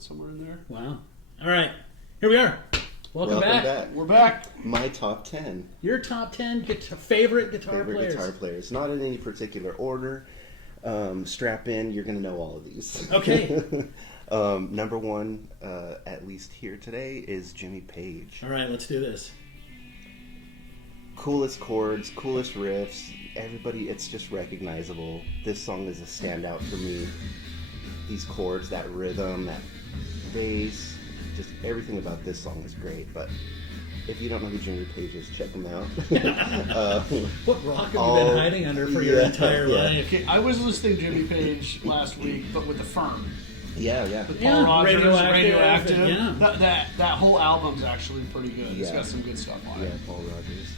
somewhere in there. Wow. All right. Here we are. Welcome back. We're back. My top 10. Your top 10 favorite guitar players. Guitar players. Not in any particular order. Strap in. You're going to know all of these. Okay. Number one, at least here today, is Jimmy Page. All right, let's do this. Coolest chords, coolest riffs. Everybody, it's just recognizable. This song is a standout for me. These chords, that rhythm, that bass, just everything about this song is great. But if you don't know who Jimmy Page is, check him out. What rock have you been hiding under for your entire life? Okay, I was listening to Jimmy Page last week, but with the Firm. Yeah. With Paul Rogers, Radioactive. Yeah. That whole album's actually pretty good. It's got some good stuff on it. Yeah, Paul Rogers.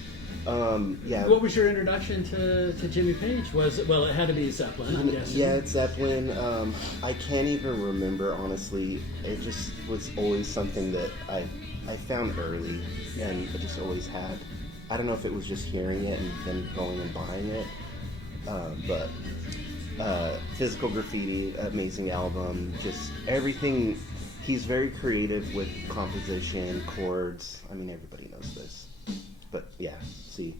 What was your introduction to Jimmy Page? It had to be Zeppelin, I'm guessing. Yeah, it's Zeppelin. I can't even remember, honestly. It just was always something that I found early, and I just always had. I don't know if it was just hearing it and then going and buying it, but Physical Graffiti, amazing album, just everything. He's very creative with composition, chords. I mean, everybody knows this. But yeah, see.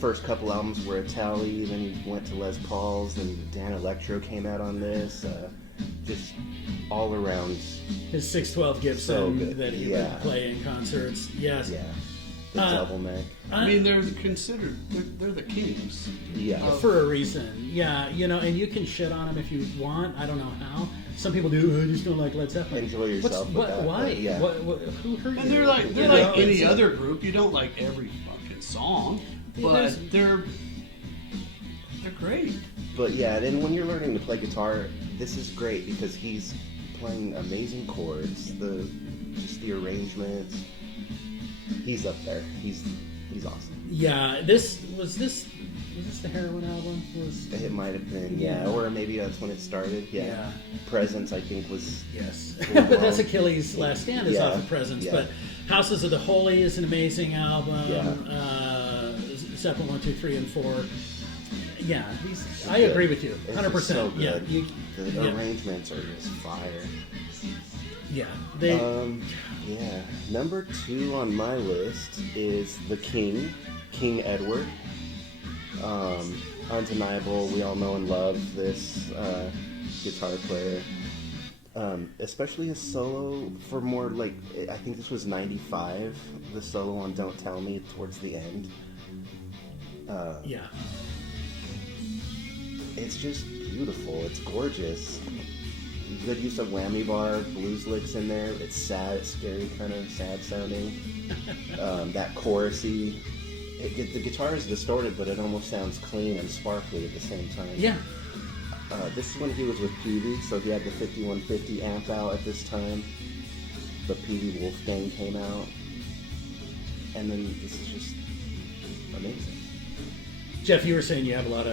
First couple albums were Itali, then he went to Les Paul's, then Dan Electro came out on this. Just all around. His 612 Gibson that he would play in concerts. Yes. Yeah. The double neck. I mean, they're considered, they're the kings. Yeah. For a reason. Yeah, and you can shit on them if you want. I don't know how. Some people do. I just don't like Led Zeppelin. Enjoy yourself. Why? Yeah. Who hurt you? And they're like any other group. You don't like every fucking song, but they're great. But yeah, and when you're learning to play guitar, this is great because he's playing amazing chords. Just the arrangements. He's up there. He's awesome. Yeah. Was this the Heroin album? It might have been, or maybe that's when it started. Yeah. Presence, I think, was but that's Achilles' Last Stand is off of Presence. Yeah. But Houses of the Holy is an amazing album. Yeah. Zeppelin 1, 2, 3, and 4. Yeah, I agree with you, 100%. So good. Yeah, the arrangements are just fire. Yeah, Number 2 on my list is the King Edward. Undeniable. We all know and love this guitar player. Especially his solo for more like, I think this was 95, the solo on Don't Tell Me towards the end. It's just beautiful. It's gorgeous. Good use of whammy bar, blues licks in there. It's sad, it's scary, kind of sad sounding. That chorusy. The guitar is distorted, but it almost sounds clean and sparkly at the same time. Yeah. This is when he was with Peavey, so he had the 5150 amp out at this time. The Peavey Wolfgang came out. And then this is just amazing. Jeff, you were saying you have a lot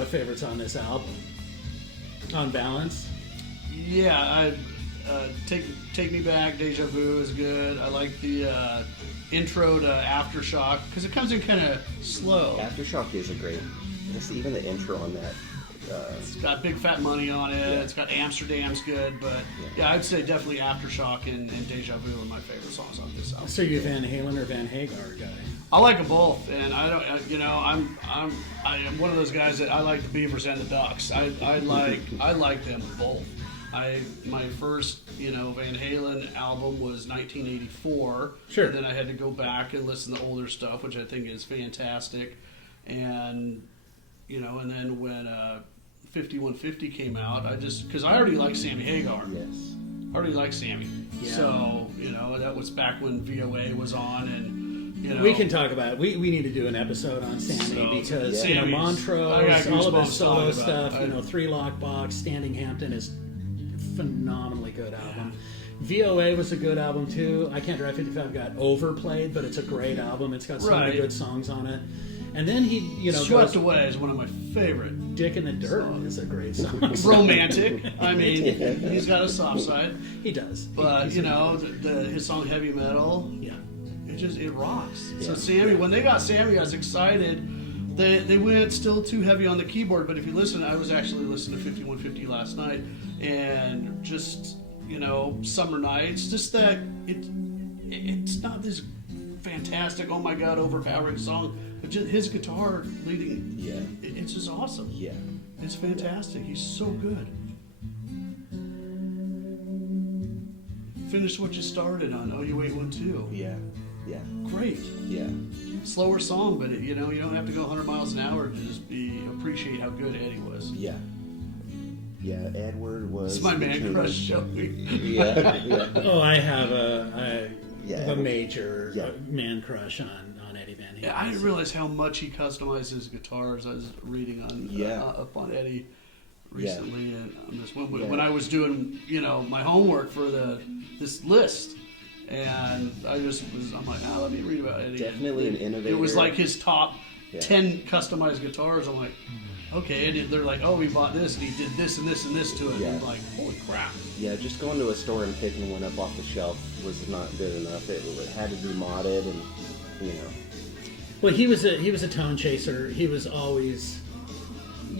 of favorites on this album. On balance? Yeah, Take Me Back, Deja Vu is good. I like the intro to Aftershock because it comes in kind of slow. Aftershock is a great. Even the intro on that. It's got Big Fat Money on it. Yeah. It's got Amsterdam's good, but I'd say definitely Aftershock and Deja Vu are my favorite songs on this album. So you're Van Halen or Van Hagar guy? I like them both, and I don't. I am one of those guys that I like the Beavers and the Ducks. I like them both. My first Van Halen album was 1984. Sure. And then I had to go back and listen to older stuff, which I think is fantastic. And and then when 5150 came out, because I already liked Sammy Hagar. Yes. I already liked Sammy. Yeah. So that was back when VOA was on and. We can talk about it. We need to do an episode on Sammy because Montrose, all of his solo stuff, Three Lock Box, Standing Hampton is phenomenally good album. VOA was a good album too. I Can't Drive 55 got overplayed, but it's a great album. It's got so many good songs on it. And then he, Swept Away is one of my favorite. Dick in the Dirt is a great song. Romantic. I mean, he's got a soft side. He does. But his song Heavy Metal. Yeah. It rocks. Yeah. So Sammy, when they got Sammy, I was excited, They went still too heavy on the keyboard, but if you listen, I was actually listening to 5150 last night, and just, you know, Summer Nights, just that it's not this fantastic, oh my god, overpowering song, but just his guitar leading, it's just awesome. Yeah. It's fantastic. He's so good. Finish what you started on Oh You Ain't One Too. Yeah. Yeah. Great. Yeah. Slower song, but you know, you don't have to go 100 miles an hour to just appreciate how good Eddie was. Yeah. Yeah, Edward was... It's my man crush showing. Yeah. Oh, I have a Edward. major man crush on Eddie Van Halen. Yeah, I didn't realize how much he customized his guitars. I was reading on up on Eddie recently, and on this when I was doing, you know, my homework for this list, and I'm like, let me read about Eddie. Definitely an innovator. It was like his top 10 customized guitars. I'm like, okay, and they're like, oh, he bought this and he did this and this and this to it. And I'm like, holy crap. Yeah, just going to a store and picking one up off the shelf was not good enough. It had to be modded, and you know. Well, he was a tone chaser. He was always,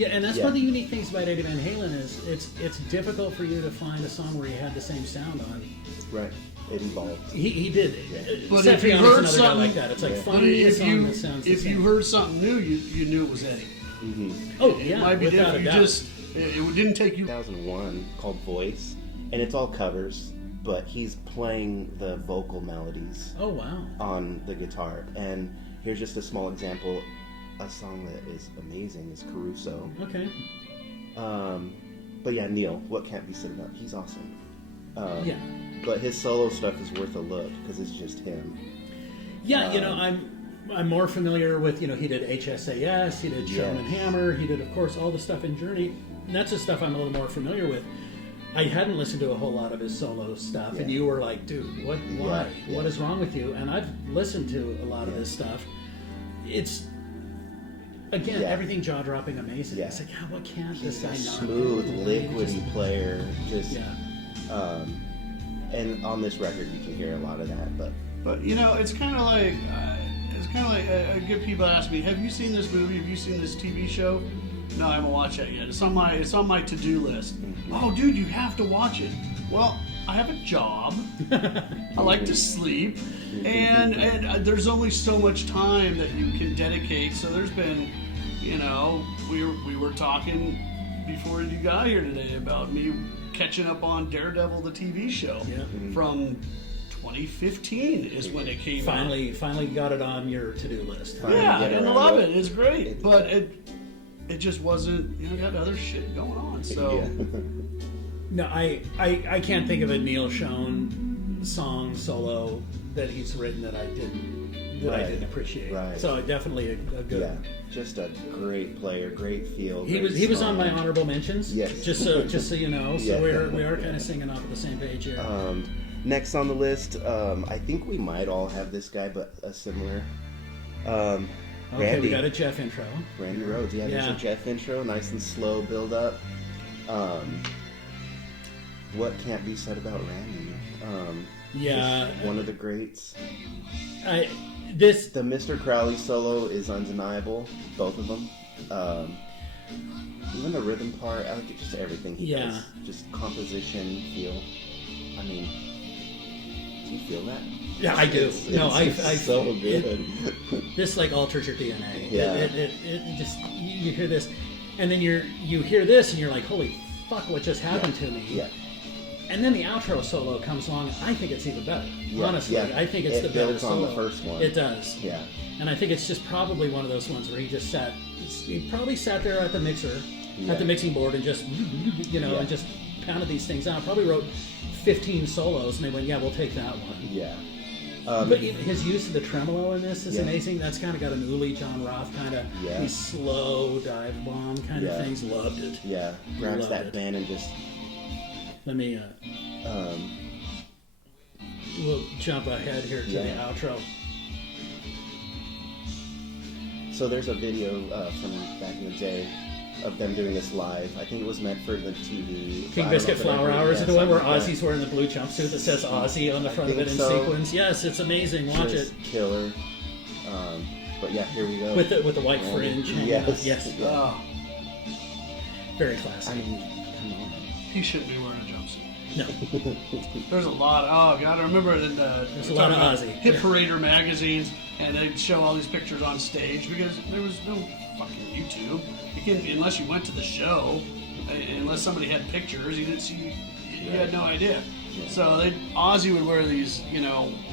and that's one of the unique things about Eddie Van Halen is it's difficult for you to find a song where he had the same sound on. Right, it evolved. He did. But if you heard something like that, it's like finding a song that sounds the same. If you heard something new, you knew it was Eddie. Mm-hmm. Oh it might be different. It didn't take you. 2001 called Voice, and it's all covers, but he's playing the vocal melodies. Oh wow! On the guitar, and here's just a small example. A song that is amazing is Caruso. Okay. But yeah, Neil, what can't be said about? He's awesome. But his solo stuff is worth a look because it's just him. Yeah, you know, I'm more familiar with, you know, he did HSAS, he did Sherman Hammer, he did, of course, all the stuff in Journey. And that's the stuff I'm a little more familiar with. I hadn't listened to a whole lot of his solo stuff, and you were like, dude, why? Yeah. What is wrong with you? And I've listened to a lot of his stuff. It's, again, everything jaw-dropping amazing. It's like, what can't this guy not smooth, liquidy player. Just, and on this record, you can hear a lot of that. But you know, it's kind of like I get people ask me, have you seen this movie? Have you seen this TV show? No, I haven't watched that yet. It's on my to-do list. Mm-hmm. Oh, dude, you have to watch it. Well, I have a job. I like to sleep, and there's only so much time that you can dedicate. So there's been, you know, we were talking before you got here today about me catching up on Daredevil, the TV show, from 2015 is when it came out. Finally got it on your to-do list. Yeah, and I love it. It's great, but it just wasn't, you know, got other shit going on. So no, I can't think of a Neil Schon song solo that he's written that I didn't appreciate. Right. So definitely a good. Yeah, just a great player, great feel. He was on my honorable mentions. Yes. Just so you know. So we are kind of singing off of the same page here. Next on the list, I think we might all have this guy, but a similar. Okay, Randy. We got a Jeff intro. Randy Rhoads, there's a Jeff intro, nice and slow build up. What can't be said about Randy? One of the greats. The Mr. Crowley solo is undeniable, both of them. Even the rhythm part, I like just everything he does. Just composition, feel. I mean, do you feel that? Yeah, I do. I so good. This like alters your DNA. Yeah. It just, you hear this, and then you hear this, and you're like, holy fuck, what just happened to me? Yeah. And then the outro solo comes along. I think it's even better. Honestly, I think it's the better solo. It builds on the first one. It does. Yeah. And I think it's just probably one of those ones where he probably sat there at the mixer, at the mixing board, and just, and just pounded these things out. Probably wrote 15 solos, and they went, we'll take that one. Yeah. But his use of the tremolo in this is amazing. That's kind of got an Uli John Roth kind of these slow dive bomb kind of things. Loved it. Yeah, grabs that band and just. Let me. We'll jump ahead here to the outro. So there's a video from back in the day of them doing this live. I think it was meant for the TV. King Biscuit Flower Hours is the one where Ozzy's wearing the blue jumpsuit that says Ozzy on the front of it in sequence. Yes, it's amazing. Watch it. Killer. But yeah, here we go. With the white fringe. Yes. Yes. Yeah. Oh, Very classic. I mean, come on. he shouldn't be wearing a jumpsuit. No. There's a lot. Oh God, I remember in the There's a lot of Ozzy. Hit Parader magazines, and they'd show all these pictures on stage because there was no fucking YouTube. You can't unless you went to the show, unless somebody had pictures. You didn't see. You had no idea. Yeah. So Ozzy would wear these,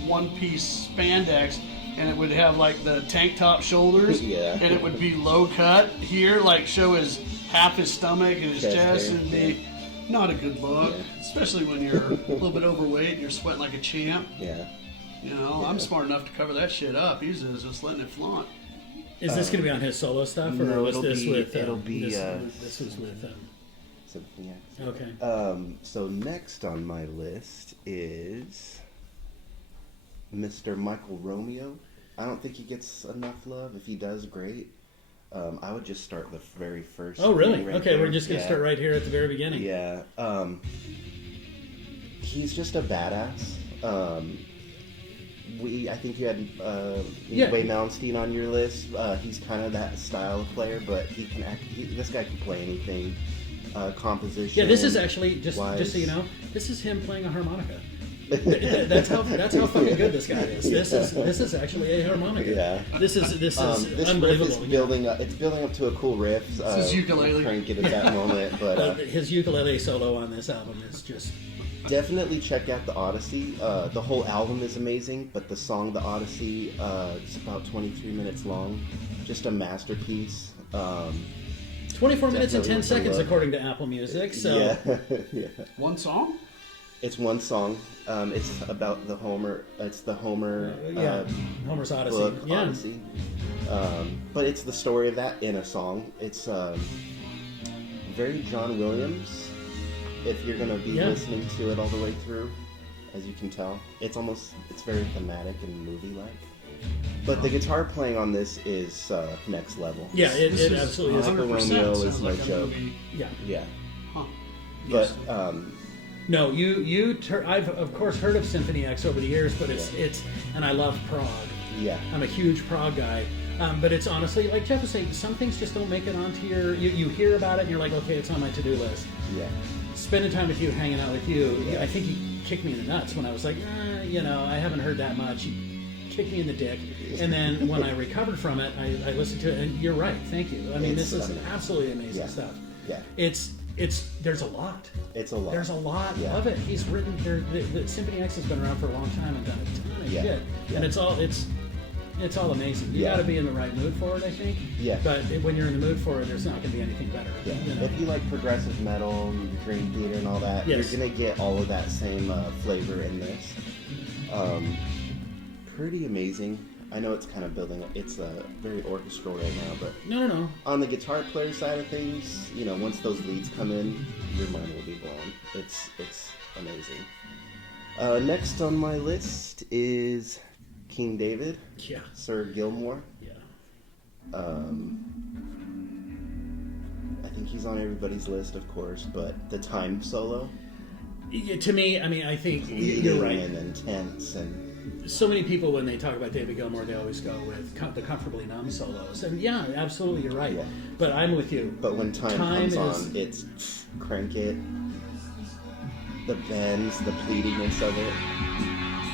one-piece spandex, and it would have like the tank top shoulders, Yeah. and it would be low cut here, like show half his stomach and his chest, and be not a good look, especially when you're a little bit overweight and you're sweating like a champ. Yeah. I'm smart enough to cover that shit up. He's just letting it flaunt. Is this going to be on his solo stuff, or no, was this with? This was with. Symphony X. Okay. So next on my list is Mr. Michael Romeo. I don't think he gets enough love. If he does, great. I would just start the very first. Oh, really? Right Okay, there. we're just going to start right here at the very beginning. Yeah. He's just a badass. I think you had Wade Malmsteen on your list. He's kind of that style of player, but he can act. This guy can play anything. Composition. Yeah, this is actually just so you know, this is him playing a harmonica. That's how fucking good this guy is. This is actually a harmonica. Yeah. This is this unbelievable. Riff is building up. It's building up to a cool riff. This is ukulele. Crank it at that moment, but his ukulele solo on this album is just. Definitely check out the Odyssey. The whole album is amazing, but the song "The Odyssey" it's about 23 minutes long. Just a masterpiece. 24 minutes and 10 seconds according to Apple Music. So yeah. One song? It's one song. It's about the Homer. It's the Homer. Homer's Odyssey. Book, Yeah. Odyssey. But it's the story of that in a song. It's very John Williams. If you're gonna be listening to it all the way through, as you can tell, it's very thematic and movie-like. But the guitar playing on this is next level. Yeah, it absolutely is. Michael Romeo is no like joke. Yeah. Huh. But no, I've of course heard of Symphony X over the years, but it's and I love prog. yeah, I'm a huge prog guy. But it's honestly, like Jeff was saying, some things just don't make it onto you hear about it and you're like, okay, it's on my to-do list. yeah, Spending time with you, hanging out with you, I think you kicked me in the nuts when I was like, I haven't heard that much. You kicked me in the dick. And then when I recovered from it, I listened to it, and you're right, thank you. I mean, this is absolutely amazing stuff. Yeah. There's a lot. It's a lot. There's a lot of it. He's written, the Symphony X has been around for a long time and done a ton of shit. Yeah. And it's all amazing. You got to be in the right mood for it, I think. Yeah. But when you're in the mood for it, there's not going to be anything better. Yeah. You know? If you like progressive metal, Dream Theater, and all that, Yes. you're gonna get all of that same flavor in this. Pretty amazing. I know it's kind of building up. It's very orchestral right now, but No. on the guitar player side of things, once those leads come in, your mind will be blown. It's amazing. Next on my list is King David. Yeah. Sir Gilmore. Yeah. I think he's on everybody's list, of course, but the time solo, To me, I mean, I think you're leading right. and intense, and So many people, when they talk about David Gilmour, they always go with the Comfortably Numb solos. And yeah, absolutely, you're right. Yeah. But I'm with you. but when time comes is- on, it's crank it. The bends, the pleadiness of it,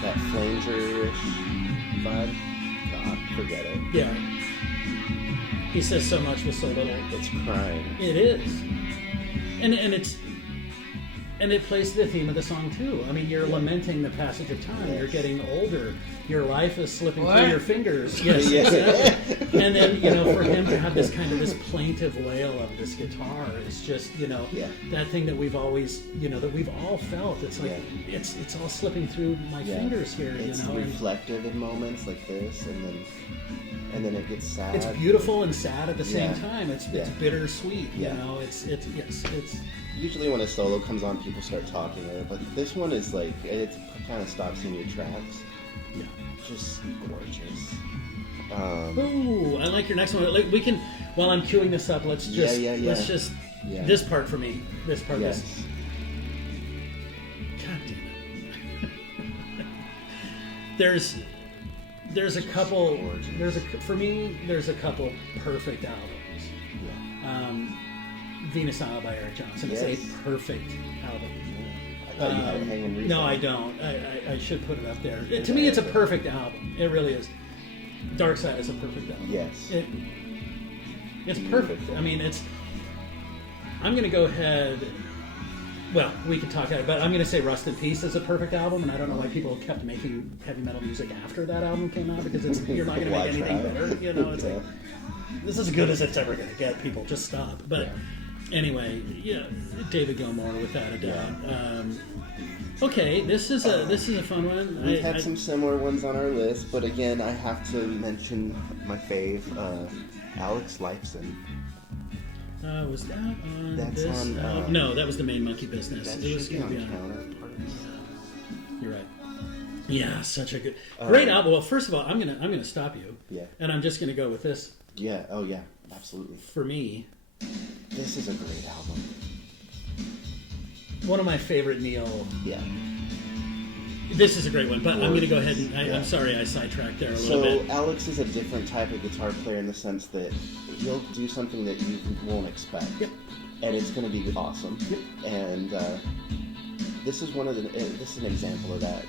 that flanger-ish vibe. God, forget it. Yeah. He says so much with so little. It's crying. It is. And it plays the theme of the song too. I mean, you're lamenting the passage of time. Yes. You're getting older. Your life is slipping What? through your fingers. Yes. Yeah. Exactly. And then, for him to have this plaintive wail of this guitar is just, that thing that we've always, that we've all felt. It's like, it's all slipping through my fingers here, It's reflective in moments like this, and then it gets sad. It's beautiful and sad at the same Yeah. time. It's Yeah. bittersweet. Yeah. It's Usually when a solo comes on, people start talking there, but this one is like, it kind of stops in your tracks. yeah. Just gorgeous. Ooh, I like your next one. Like, we can, while I'm queuing this up, let's just Yeah. this part for me. This part. Yes. This. God damn it. there's a couple. For me, there's a couple perfect albums. Venus Isle by Eric Johnson is a perfect album. I thought you had it hanging recently. No, I don't. I should put it up there. To me, it's a perfect album. It really is. Dark Side is a perfect album. Yes. It's perfect. I mean, I'm going to go ahead. Well, we can talk about it, but I'm going to say Rust in Peace is a perfect album, and I don't know why people kept making heavy metal music after that album came out, because you're not going to make anything better. You know, it's like, this is as good as it's ever going to get. People just stop. But anyway, yeah, David Gilmour, without a doubt. Okay, this is a fun one. We've had some similar ones on our list, but again, I have to mention my fave, Alex Lifeson. Was that on That's this? on, no, that was the Main Monkey Business. That It was should be going to on be on. Counterparts. You're right. Yeah, such a great album. Well, first of all, I'm gonna stop you. Yeah. And I'm just gonna go with this. Yeah. Oh yeah. Absolutely. For me, This is a great album. one of my favorite Neil. Yeah. This is a great one, but I'm going to go ahead and I'm sorry I sidetracked there a little bit. So Alex is a different type of guitar player in the sense that he'll do something that you won't expect. Yep. And it's going to be awesome. Yep. And this is this is an example of that.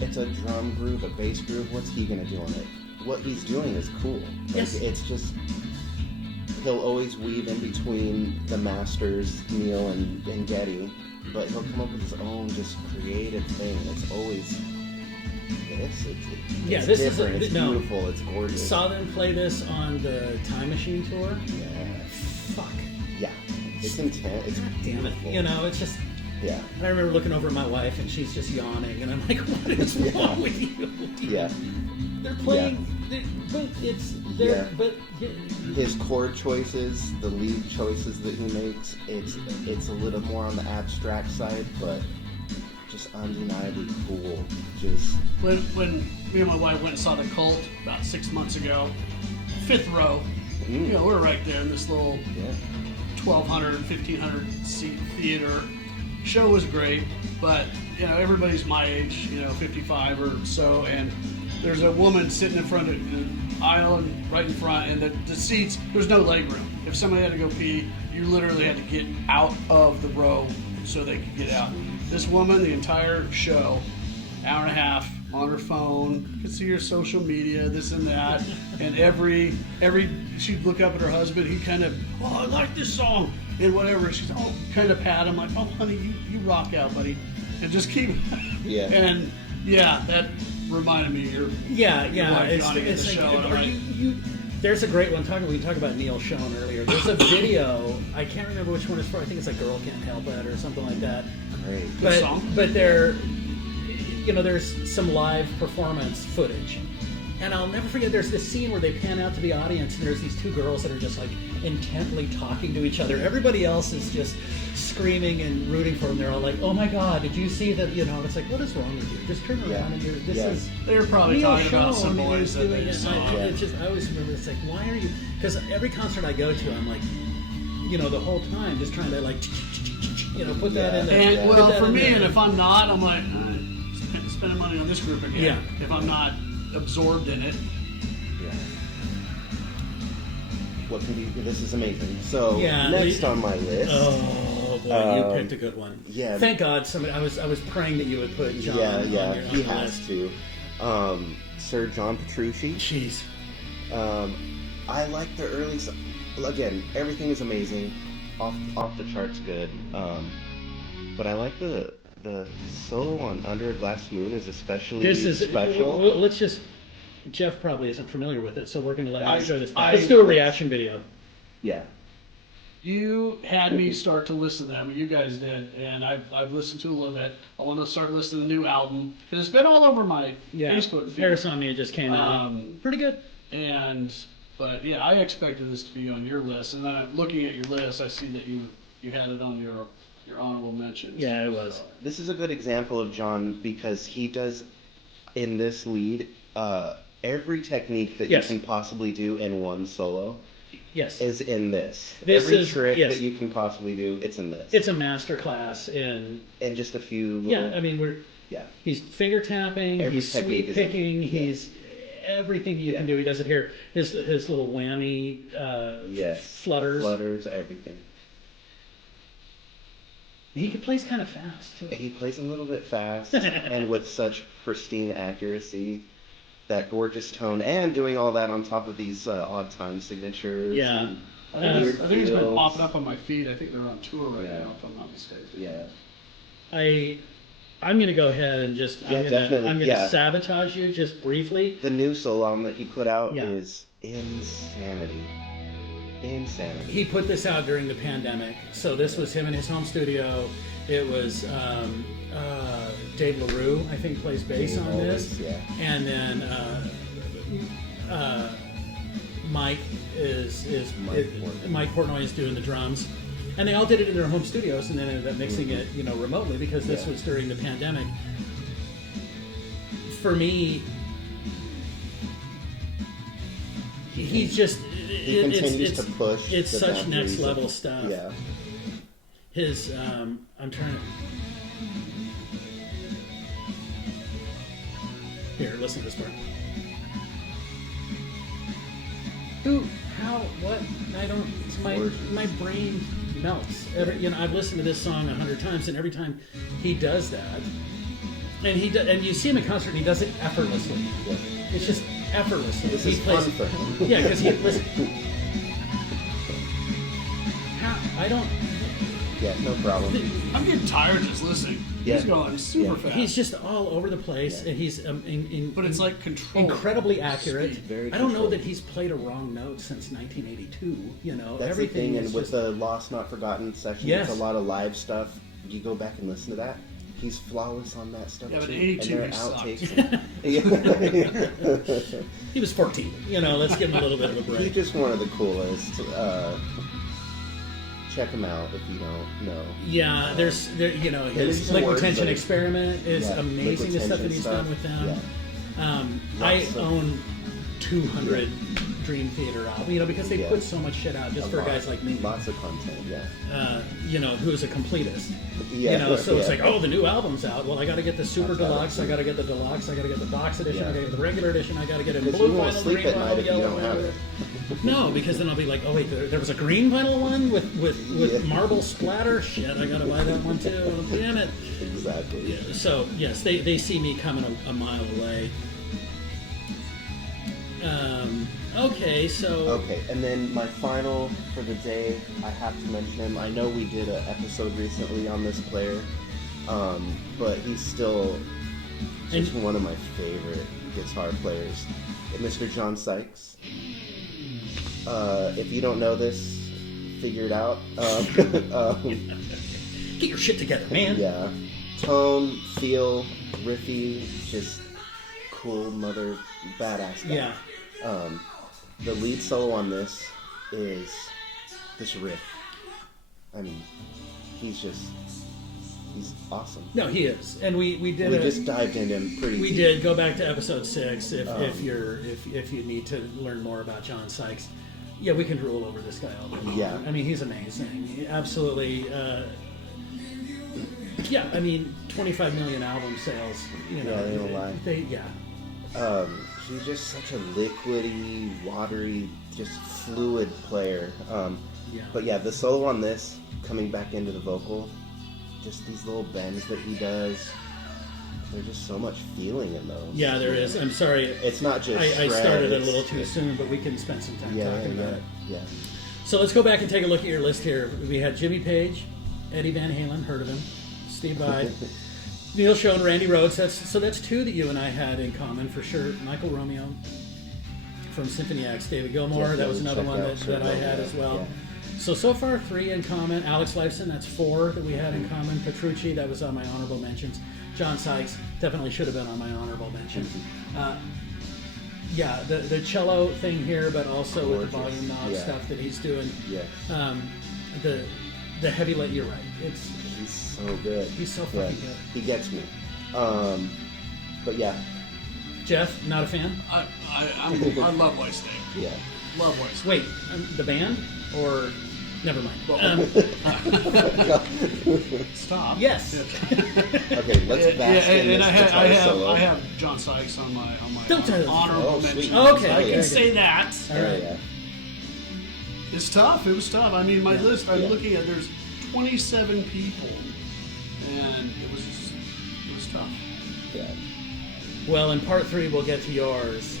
It's a drum groove, a bass groove. What's he going to do on it? What he's doing is cool. Like, Yes. It's just he'll always weave in between the masters, Neil and Geddy, but he'll come up with his own just creative thing. It's always this. It's this different. is It's beautiful. It's gorgeous. Saw them play this on the Time Machine tour. Yeah. Fuck. Yeah. It's intense. It's Damn it. beautiful. You know, it's just. Yeah. I remember looking over at my wife and she's just yawning, and I'm like, "What is wrong with you?" Yeah. They're playing, but His chord choices, the lead choices that he makes, it's a little more on the abstract side, but just undeniably cool. Just when me and my wife went and saw the Cult about 6 months ago, fifth row, you know, we're right there in this little 1,200, 1,500 seat theater. Show was great, but you know, everybody's my age, you know, 55 or so, and there's a woman sitting in front of the aisle and right in front, and the seats, there's no leg room. If somebody had to go pee, you literally had to get out of the row so they could get out. This woman, the entire show, hour and a half on her phone, you could see her social media, this and that, and every she'd look up at her husband, he'd kind of, I like this song, and whatever, she's kind of pat him like, honey, you rock out, buddy, and just keep, and that reminded me of your wife yawning at the show. There's a great one. We talked about Neil Schon earlier. There's a video. I can't remember which one it's for. I think it's like "Girl Can't Help It" or something like that. great. Good song. But there's some live performance footage, and I'll never forget. There's this scene where they pan out to the audience, and there's these two girls that are just like intently talking to each other. Everybody else is just screaming and rooting for them. They're all like, "Oh my God, did you see that?" You know, it's like, what is wrong with you? Just turn around and this is. They were probably Neil talking about some Schon boys that they saw. It's just, I always remember, it's like, why are you? Because every concert I go to, I'm like, you know, the whole time just trying to like, you know, put that in there. And well, for me, and if I'm not, I'm like, spending money on this group again. Yeah. If I'm not absorbed in it. Yeah. What can be? This is amazing. So Yeah, next on my list. Oh boy, you picked a good one. Yeah. Thank God, somebody. I was praying that you would put John. on your he has list. to. Sir John Petrucci. Jeez. I like the early. Again, everything is amazing, off the charts good. But I like the solo on Under a Glass Moon is especially special. Let's just. Jeff probably isn't familiar with it, so we're going to let him show this. I- Let's do a reaction video. Yeah. You had me start to listen to them. You guys did, and I've listened to a little bit. I want to start listening to the new album because it's been all over my Facebook feed. Parasomnia just came out. Pretty good. But yeah, I expected this to be on your list, and then looking at your list, I see that you had it on your honorable mentions. Yeah, it was. This is a good example of John because he does in this lead every technique that Yes. you can possibly do in one solo. Yes. Is in this. This Every is- trick yes. that you can possibly do, it's in this. It's a master class in. and just a few. Yeah, I mean Yeah. He's finger tapping. He's sweep picking. He's everything you can do. He does it here. His little whammy flutters, everything. He plays kind of fast too. He plays a little bit fast and with such pristine accuracy, that gorgeous tone, and doing all that on top of these odd time signatures. Yeah. I think it's been popping up on my feed. I think they're on tour right now, if I'm not mistaken. Yeah. I'm gonna go ahead and just I'm gonna sabotage you just briefly. The new solo album that he put out is insanity. He put this out during the pandemic, so this was him in his home studio. It was Dave LaRue, I think, plays bass on this, and then Mike Portnoy is doing the drums. And they all did it in their home studios, and then ended up mixing it, remotely because this was during the pandemic. For me, he's just he continues to push. It's such next level stuff. Yeah. His I'm trying to. Here, listen to this part. Who? How? What? I don't. It's my brain melts. I've listened to this song 100 times, and every time he does that, and you see him in concert, and he does it effortlessly. Yeah. It's just effortlessly. This is fun for him. Yeah, because he listen. How? I don't. Yeah, no problem. I'm getting tired just listening. Yeah. He's going super fast. He's just all over the place, and he's but it's like incredibly accurate. I don't know that he's played a wrong note since 1982. That's everything. The thing, and with the Lost Not Forgotten session, it's a lot of live stuff. You go back and listen to that. He's flawless on that stuff but too. 82 and outtakes. He was 14. Let's give him a little bit of a break. He's just one of the coolest. Check him out if you don't know. Yeah, his Liquid Tension Experiment is amazing. The stuff that he's done with them. Yeah. I own 200 Dream Theater albums, because they put so much shit out just for guys like me. Lots of content, who's a completist. So it's like, the new album's out. Well, I got to get the Super Deluxe. I got to get the Deluxe. I got to get the Box Edition. I got to get the regular edition. I got to get it in blue vinyl, green vinyl, yellow vinyl. No, because then I'll be like, oh wait, there was a green vinyl one with marble splatter. Shit, I got to buy that one too. Damn it. Exactly. Yeah, so yes, they see me coming a mile away. Okay, and then my final for the day, I have to mention him. I know we did an episode recently on this player, but he's still just one of my favorite guitar players, Mr. John Sykes. If you don't know this, figure it out. Get your shit together, man. Yeah. Tone, feel, riffy, just cool mother badass guy. Yeah. The lead solo on this is this riff. I mean, he's awesome. No, he is, and we just dived into him pretty. We did go back to episode 6 if you need to learn more about John Sykes. Yeah, we can drool over this guy all day long. Yeah, I mean he's amazing, absolutely. Yeah, I mean 25 million album sales. They don't lie. He's just such a liquidy, watery, just fluid player. But yeah, the solo on this, coming back into the vocal, just these little bends that he does, there's just so much feeling in those. Yeah, there is. I'm sorry. It's not just I started it a little too soon, but we can spend some time talking about it. Yeah. So let's go back and take a look at your list here. We had Jimmy Page, Eddie Van Halen, heard of him, Steve Vai, Neil Schon, Randy Rhoads. That's 2 that you and I had in common for sure. Michael Romeo from Symphony X, David Gilmour. That was another one that I had as well. Yeah. So far 3 in common. Alex Lifeson, that's 4 that we had in common. Petrucci, that was on my honorable mentions. John Sykes definitely should have been on my honorable mentions. The cello thing here, but also with the volume knob stuff that he's doing. Yeah. The heavy let, you're right. He's so good. He's so fucking good. He gets me. But yeah. Jeff, not a fan? I love White Snake. Yeah. Love White Snake. Wait, the band? Or... Never mind. Stop. Yes. Okay, Let's bask in and this I guitar solo. have John Sykes on my Don't tell us. honorable mention. Okay, I okay. can say that. All right. Yeah. It's tough. It was tough. I mean, my list. I'm looking at. There's 27 people, and it was tough. Yeah. Well, in part 3, we'll get to yours.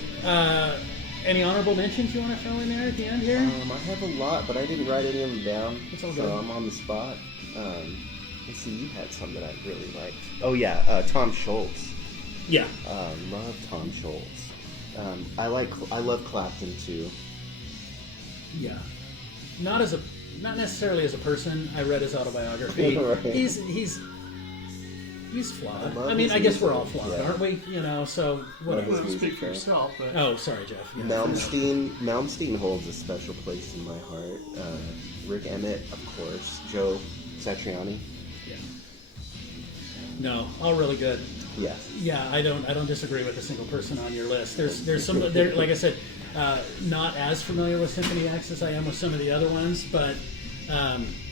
Any honorable mentions you want to throw in there at the end here? I have a lot, but I didn't write any of them down. It's all so good. I'm on the spot. Let's see, you had some that I really liked. Oh yeah, Tom Schultz. Yeah. Love Tom Schultz. I love Clapton too. Yeah. Not necessarily as a person. I read his autobiography. Right. He's flawed. I love I mean, his I guess we're music, all flawed, yeah. aren't we? You know, so whatever. Love Don't his speak for music, yourself, but Oh, sorry, Jeff. Yeah. Malmsteen holds a special place in my heart. Rick Emmett, of course. Joe Satriani. Yeah. No, all really good. Yeah. Yeah, I don't disagree with a single person on your list. There's some there, like I said, not as familiar with Symphony X as I am with some of the other ones, but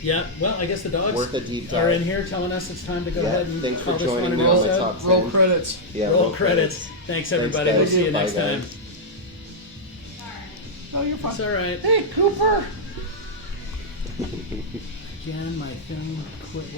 yeah. Well, I guess the dogs Worth a deep are in dive. here telling us it's time to go Yeah, ahead and thanks for call this one joining an me on my episode. top 10. roll credits. Yeah, Roll credits. Thanks everybody. Thanks, We'll guys. see you Bye, next time. guys. Oh, you're fine. It's all right. Hey, Cooper. Again, my thing quit.